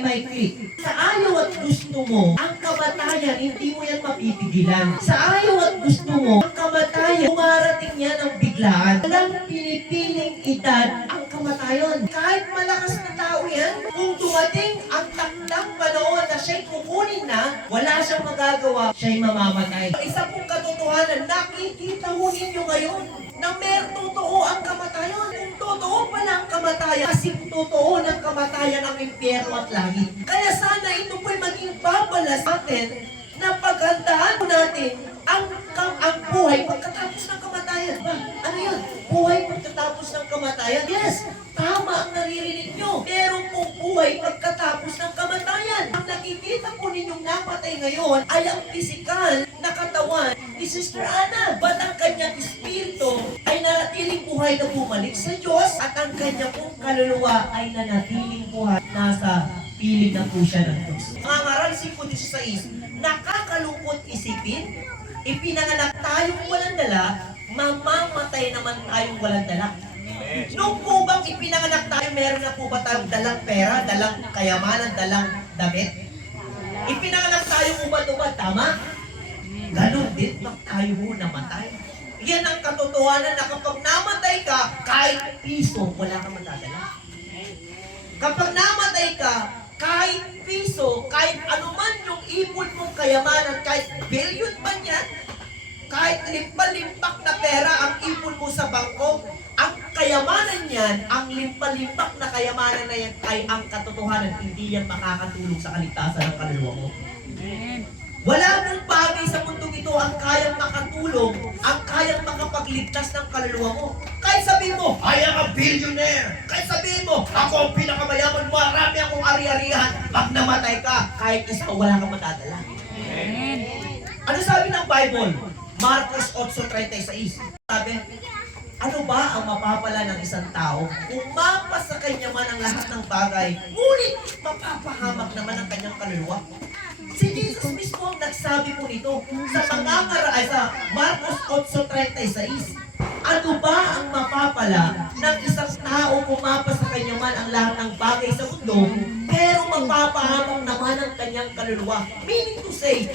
ay may click. Sa ayaw at gusto mo, ang kamatayan, hindi mo yan mapipigilan. Sa ayaw at gusto mo, ang kamatayan, umarating yan ng biglaan. Walang pinipiling edad ang kamatayan. Kahit malakas na tao yan, kung dumating ang takdang panahon na siya'y kukunin na, wala siyang magagawa, siya'y mamamatay. Isa pong katotohanan, nakikita ho ninyo ngayon na meron totoo ang kamatayan. Kung totoo pala ang kamatayan, kasi totoo ng kamatayan ang impyerno at langit. Kaya sana ito po'y maging babala sa atin na paghandaan po natin ang buhay pagkatapos ng kamatayan. Ba, ano yun? Buhay pagkatapos ng kamatayan? Yes, tama ang naririnig nyo. Meron pong buhay pagkatapos ng kamatayan. Ang nakikita po ninyong napatay ngayon ay ang pisikal na katawan ni Sister Ana. Ba't ang kanyang espiritu ay nanatiling buhay na bumalik sa Diyos at ang kanyang pong kaluluwa ay nanatiling buhay nasa piling na po siya ng Diyos. Mga ngaral 5:16, nakakalungkot isipin, ipinanganak tayong walang dala, mamamatay naman tayong walang dala. Nung po bang ipinanganak tayo, meron na po ba tayong dalang pera, dalang kayamanan, dalang damit? Ipinanganak tayo ubad-ubad, tama? Ganon din, bak tayo mo namatay. Yan ang katotohanan na kapag namatay ka, kahit piso, wala kang matadala. Kapag namatay ka, kahit piso, kahit anuman yung ipon mong kayamanan, kahit billion man yan, kahit limpa-limpak na pera ang ipon mo sa bangko, ang kayamanan yan, ang limpa-limpak na kayamanan na yan ay ang katotohanan, hindi yan makakatulong sa kaligtasan ng kaluluwa mo. Wala pong bagay sa mundong ito ang kayang makatulong, ang kayang makapagligtas ng kaluluwa mo. Kahit sabihin mo, I am a billionaire. Kahit sabihin mo, ako ang pinakamayaman, marami akong ari-arihan. Pag namatay ka, kahit isa, wala kang matadala. Ano sabi ng Bible? Marcos 8:36. Sabi, ano ba ang mapapala ng isang tao kung mapa sa kanya man ang lahat ng bagay, ngunit mapapahamak naman ang kanyang kaluluwa? Si Jesus mismo ang nagsabi po nito sa sa Marcos 8:36. Ano ba ang mapapala ng isang tao kung mapa sa kanya man ang lahat ng bagay sa mundo, pero mapapahamak naman ang kanyang kaluluwa? Meaning to say,